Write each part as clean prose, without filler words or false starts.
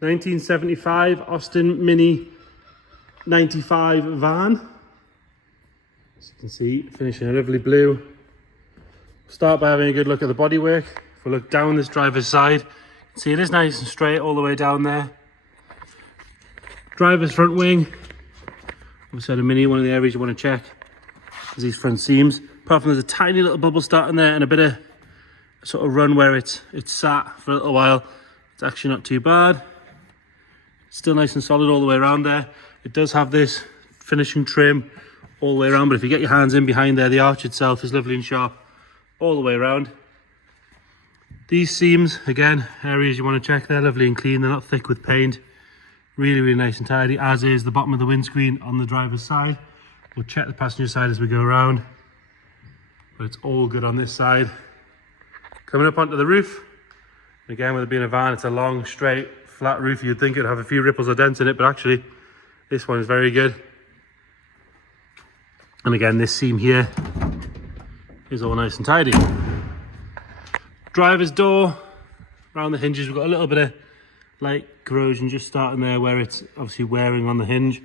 1975 Austin Mini 95 van. As you can see, finishing a lovely blue. Start by having a good look at the bodywork. If we look down this driver's side, you can see it is nice and straight all the way down there. Driver's front wing. Also had a Mini, one of the areas you want to check is these front seams. Apart from there's a tiny little bubble starting there and a bit of sort of run where it's sat for a little while. It's actually not too bad. Still nice and solid all the way around there. It does have this finishing trim all the way around, but if you get your hands in behind there, the arch itself is lovely and sharp all the way around. These seams, again, areas you want to check, they're lovely and clean. They're not thick with paint. Really, really nice and tidy, as is the bottom of the windscreen on the driver's side. We'll check the passenger side as we go around, but it's all good on this side. Coming up onto the roof, again, with it being a van, it's a long, straight, flat roof. You'd think it'd have a few ripples or dents in it, but actually, this one is very good. And again, this seam here is all nice and tidy. Driver's door, around the hinges, we've got a little bit of light corrosion just starting there where it's obviously wearing on the hinge,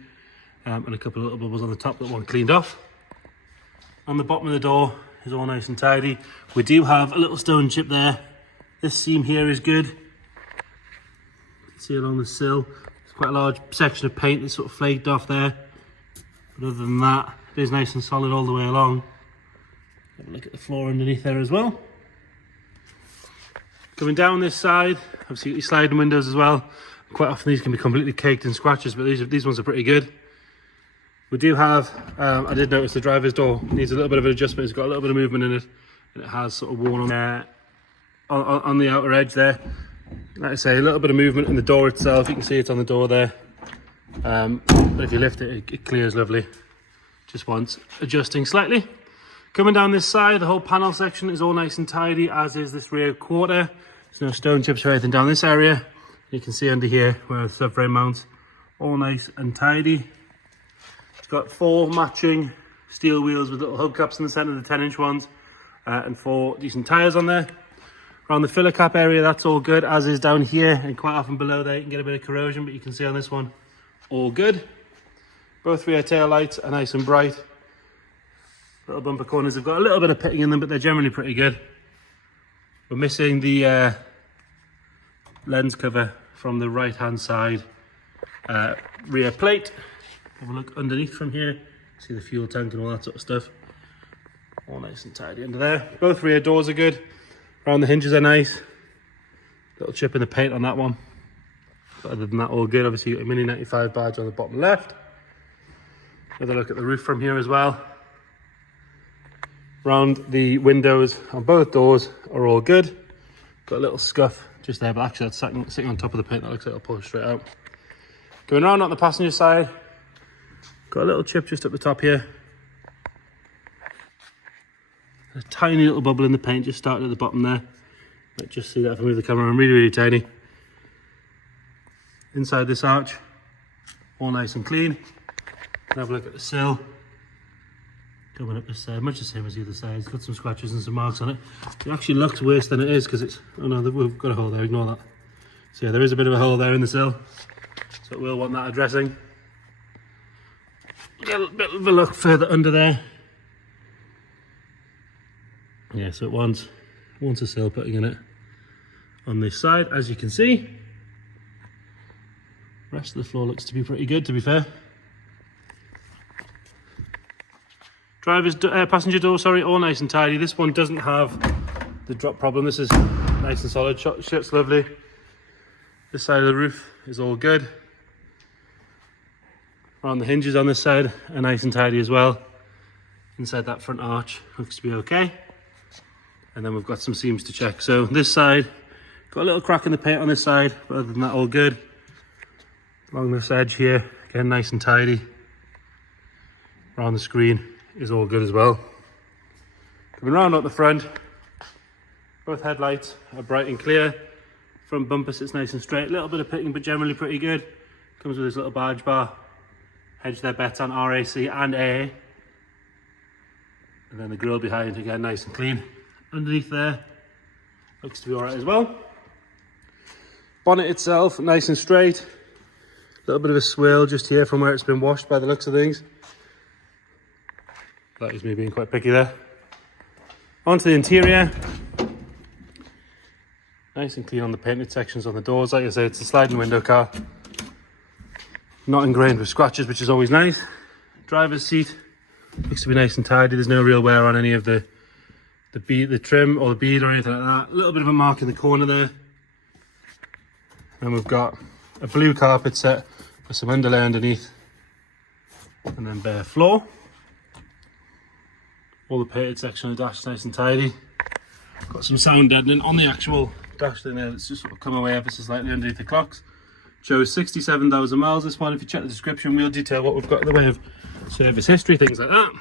and a couple of little bubbles on the top that want cleaned off. On the bottom of the door is all nice and tidy. We do have a little stone chip there. This seam here is good. You can see along the sill, there's quite a large section of paint that's sort of flaked off there. But other than that, it is nice and solid all the way along. Have a look at the floor underneath there as well. Coming down this side, obviously you got your sliding windows as well. Quite often these can be completely caked in scratches, but these ones are pretty good. We do have, I did notice the driver's door needs a little bit of an adjustment. It's got a little bit of movement in it, and it has sort of worn on there, on the outer edge there. Like I say, a little bit of movement in the door itself. You can see it's on the door there. But if you lift it, it clears lovely. Just wants adjusting slightly. Coming down this side, the whole panel section is all nice and tidy, as is this rear quarter. There's no stone chips or anything down this area. You can see under here where the subframe mounts, all nice and tidy. It's got 4 matching steel wheels with little hubcaps in the centre, the 10-inch ones, and 4 decent tyres on there. Around the filler cap area, that's all good, as is down here, and quite often below there you can get a bit of corrosion, but you can see on this one, all good. Both rear tail lights are nice and bright. Little bumper corners have got a little bit of pitting in them, but they're generally pretty good. We're missing the lens cover from the right hand side rear plate. Have a look underneath from here. See the fuel tank and all that sort of stuff. All nice and tidy under there. Both rear doors are good. Around the hinges are nice. Little chip in the paint on that one. But other than that, all good. Obviously, you've got a Mini 95 badge on the bottom left. Another look at the roof from here as well. Round the windows on both doors are all good. Got a little scuff just there, but actually that's sitting on top of the paint. That looks like it'll pull straight out. Going around on the passenger side, got a little chip just up the top here. A tiny little bubble in the paint just starting at the bottom there. Might just see that if I move the camera around, really, really tiny. Inside this arch, all nice and clean. Have a look at the sill. Coming up this side, much the same as the other side. It's got some scratches and some marks on it. It actually looks worse than it is because it's, oh no, we've got a hole there, ignore that. So yeah, there is a bit of a hole there in the sill. So it will want that addressing. Get a bit of a look further under there. Yeah, so it wants a sill putting in it on this side, as you can see. The rest of the floor looks to be pretty good, to be fair. Passenger door, sorry, all nice and tidy. This one doesn't have the drop problem. This is nice and solid, shuts lovely. This side of the roof is all good. Around the hinges on this side are nice and tidy as well. Inside that front arch looks to be okay. And then we've got some seams to check. So this side, got a little crack in the paint on this side, but other than that, all good. Along this edge here, again, nice and tidy. Around the screen is all good as well. Coming round at the front, both headlights are bright and clear. Front bumper sits nice and straight, a little bit of pitting but generally pretty good. Comes with this little badge bar, hedge their bets on RAC and AA. And then the grille behind, again, nice and clean. Underneath there, looks to be all right as well. Bonnet itself, nice and straight. A little bit of a swirl just here from where it's been washed by the looks of things. That is me being quite picky there. Onto the interior. Nice and clean on the painted sections on the doors. Like I said, it's a sliding window car. Not ingrained with scratches, which is always nice. Driver's seat looks to be nice and tidy. There's no real wear on any of the trim or the bead or anything like that. A little bit of a mark in the corner there. And we've got a blue carpet set with some underlay underneath. And then bare floor. All the painted section of the dash nice and tidy. Got some sound deadening on the actual dash in there. Let's just sort of come away ever so slightly underneath the clocks. Shows 67,000 miles this one. If you check the description, we'll detail what we've got in the way of service history, things like that.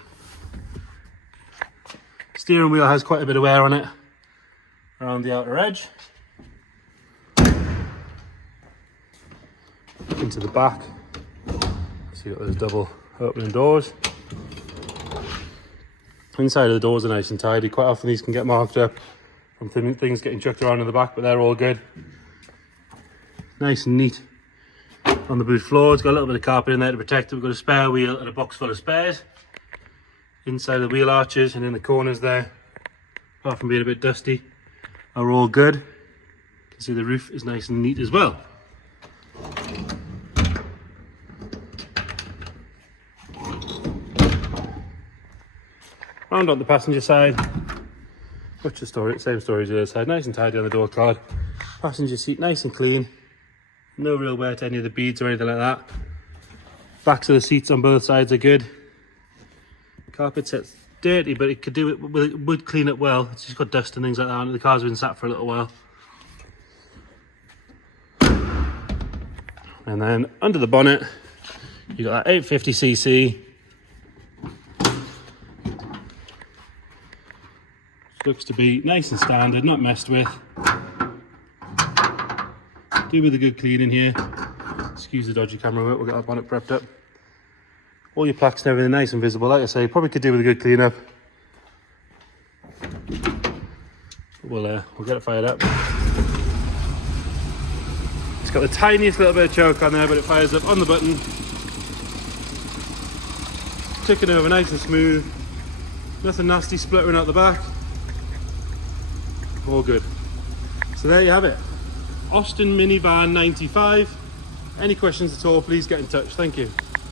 Steering wheel has quite a bit of wear on it around the outer edge. Into the back, so you've got those double opening doors. Inside of the doors are nice and tidy. Quite often these can get marked up from things getting chucked around in the back, but they're all good. Nice and neat on the boot floor. It's got a little bit of carpet in there to protect it. We've got a spare wheel and a box full of spares. Inside the wheel arches and in the corners there, apart from being a bit dusty, are all good. You can see the roof is nice and neat as well. Round on the passenger side, much the story, same story as the other side. Nice and tidy on the door card. Passenger seat nice and clean. No real wear to any of the beads or anything like that. Backs of the seats on both sides are good. Carpet set's dirty, but it could do it, would clean it well. It's just got dust and things like that on it. The car's been sat for a little while. And then under the bonnet, you got that 850cc. Looks to be nice and standard, not messed with. Do with a good clean in here. Excuse the dodgy camera, we'll get our bonnet prepped up. All your plaques and everything nice and visible. Like I say, probably could do with a good clean up. We'll get it fired up. It's got the tiniest little bit of choke on there, but it fires up on the button. Ticking over nice and smooth. Nothing nasty splittering out the back. All good. So there you have it. Austin Minivan 95. Any questions at all, please get in touch. Thank you.